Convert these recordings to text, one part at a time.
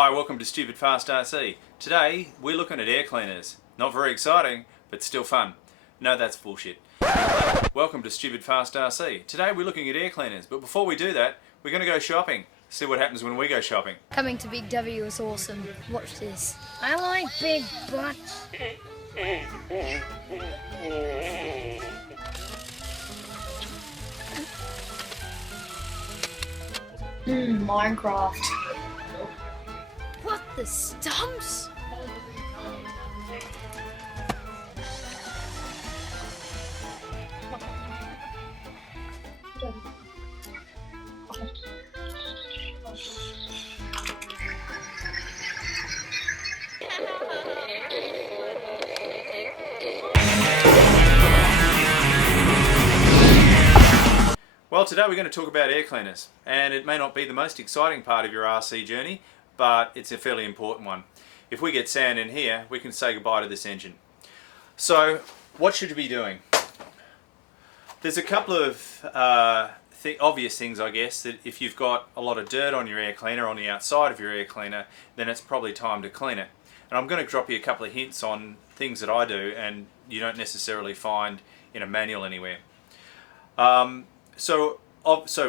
Hi, welcome to StupidFastRC. Today we're looking at air cleaners. Not very exciting, but still fun. No, that's bullshit. Welcome to StupidFastRC. Today we're looking at air cleaners, but before we do that, we're going to go shopping. See what happens when we go shopping. Coming to Big W is awesome. Watch this. I like big butts. Minecraft. What the stumps? Well, today we're going to talk about air cleaners, and it may not be the most exciting part of your RC journey, but it's a fairly important one. If we get sand in here, we can say goodbye to this engine. So, what should you be doing? There's a couple of obvious things, I guess, that if you've got a lot of dirt on your air cleaner, on the outside of your air cleaner, then it's probably time to clean it. And I'm going to drop you a couple of hints on things that I do and you don't necessarily find in a manual anywhere. So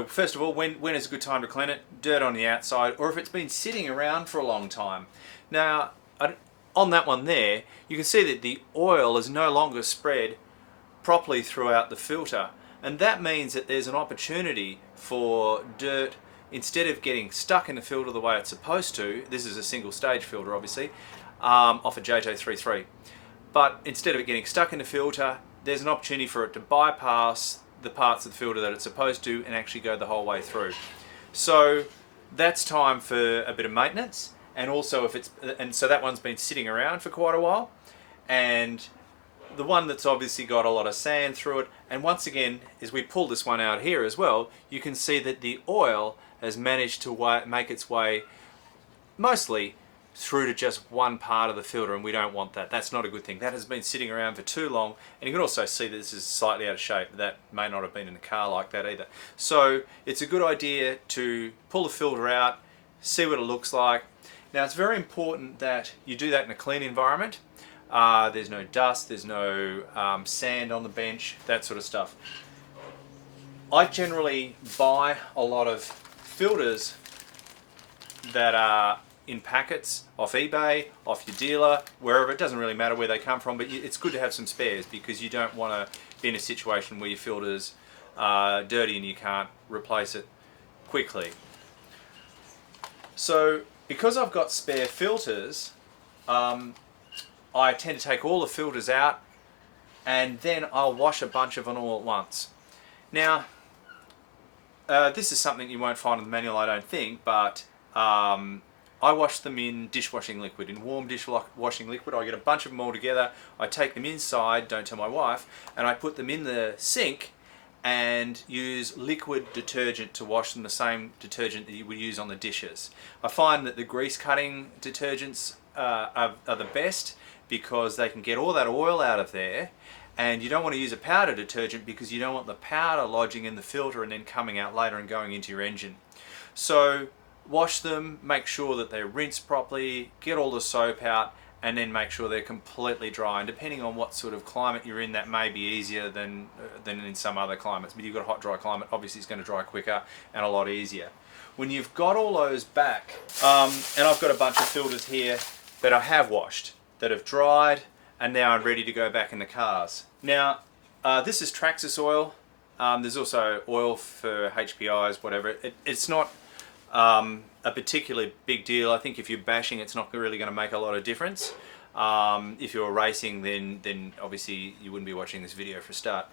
first of all, when is a good time to clean it? Dirt on the outside, or if it's been sitting around for a long time. Now, on that one there, you can see that the oil is no longer spread properly throughout the filter, and that means that there's an opportunity for dirt, instead of getting stuck in the filter the way it's supposed to. This is a single stage filter, obviously, off a JJ33. But instead of it getting stuck in the filter, there's an opportunity for it to bypass the parts of the filter that it's supposed to and actually go the whole way through. So that's time for a bit of maintenance, and also so that one's been sitting around for quite a while, and the one that's obviously got a lot of sand through it, and once again, as we pull this one out here as well, you can see that the oil has managed to make its way mostly through to just one part of the filter, and we don't want that. That's not a good thing. That has been sitting around for too long, and you can also see that this is slightly out of shape. That may not have been in the car like that either. So it's a good idea to pull the filter out, see what it looks like. Now, it's very important that you do that in a clean environment. There's no dust, there's no sand on the bench, that sort of stuff. I generally buy a lot of filters that are in packets off eBay, off your dealer, wherever. It doesn't really matter where they come from, but it's good to have some spares, because you don't want to be in a situation where your filter's dirty and you can't replace it quickly. So because I've got spare filters, I tend to take all the filters out, and then I'll wash a bunch of them all at once. Now, this is something you won't find in the manual, I don't think, but I wash them in dishwashing liquid, in warm dishwashing liquid. I get a bunch of them all together, I take them inside, don't tell my wife, and I put them in the sink and use liquid detergent to wash them, the same detergent that you would use on the dishes. I find that the grease cutting detergents are the best, because they can get all that oil out of there, and you don't want to use a powder detergent because you don't want the powder lodging in the filter and then coming out later and going into your engine. So wash them, make sure that they're rinsed properly, get all the soap out, and then make sure they're completely dry. And depending on what sort of climate you're in, that may be easier than in some other climates. But you've got a hot, dry climate, obviously it's going to dry quicker and a lot easier. When you've got all those back, and I've got a bunch of filters here that I have washed, that have dried, and now I'm ready to go back in the cars. Now, this is Traxxas oil. There's also oil for HPIs, whatever. It's not a particularly big deal. I think if you're bashing, it's not really going to make a lot of difference. If you're racing, then obviously you wouldn't be watching this video for a start.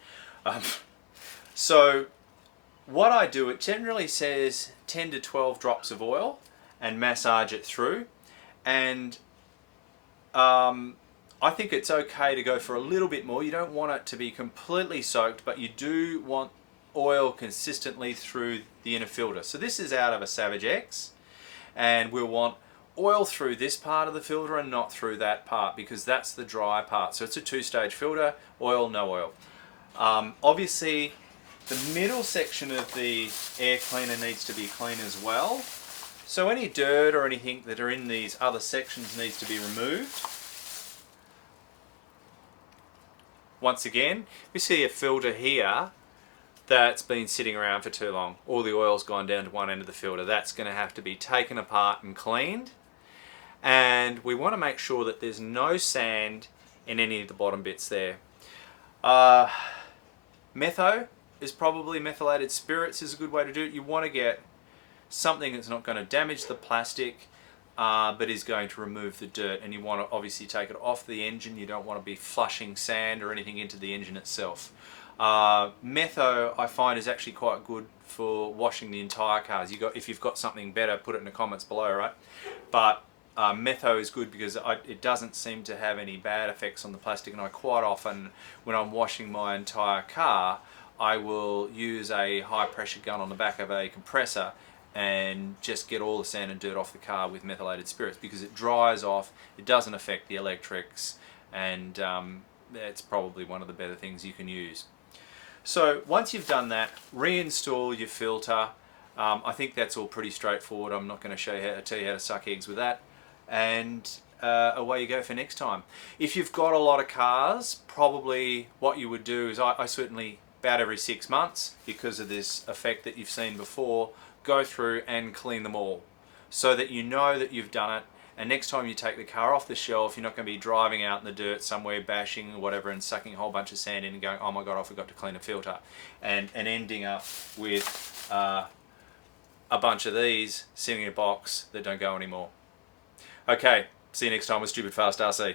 So what I do, it generally says 10 to 12 drops of oil and massage it through, and I think it's okay to go for a little bit more. You don't want it to be completely soaked, but you do want oil consistently through the inner filter. So this is out of a Savage X, and we'll want oil through this part of the filter and not through that part, because that's the dry part. So it's a two-stage filter, oil, no oil. Obviously, the middle section of the air cleaner needs to be clean as well. So any dirt or anything that are in these other sections needs to be removed. Once again, we see a filter here that's been sitting around for too long. All the oil's gone down to one end of the filter. That's going to have to be taken apart and cleaned. And we want to make sure that there's no sand in any of the bottom bits there. Metho is probably methylated spirits is a good way to do it. You want to get something that's not going to damage the plastic, but is going to remove the dirt, and you want to obviously take it off the engine. You don't want to be flushing sand or anything into the engine itself. Metho I find is actually quite good for washing the entire cars. If you've got something better, put it in the comments below, right? But Metho is good because it doesn't seem to have any bad effects on the plastic, and I quite often, when I'm washing my entire car, I will use a high pressure gun on the back of a compressor and just get all the sand and dirt off the car with methylated spirits, because it dries off, it doesn't affect the electrics, and it's probably one of the better things you can use. So once you've done that, reinstall your filter. I think that's all pretty straightforward. I'm not going to tell you how to suck eggs with that. And away you go for next time. If you've got a lot of cars, probably what you would do is, I certainly about every 6 months, because of this effect that you've seen before, go through and clean them all so that you know that you've done it, and next time you take the car off the shelf, you're not going to be driving out in the dirt somewhere, bashing or whatever, and sucking a whole bunch of sand in and going, oh my god, I forgot to clean a filter, and ending up with a bunch of these sitting in a box that don't go anymore. Okay, see you next time with StupidFastRC.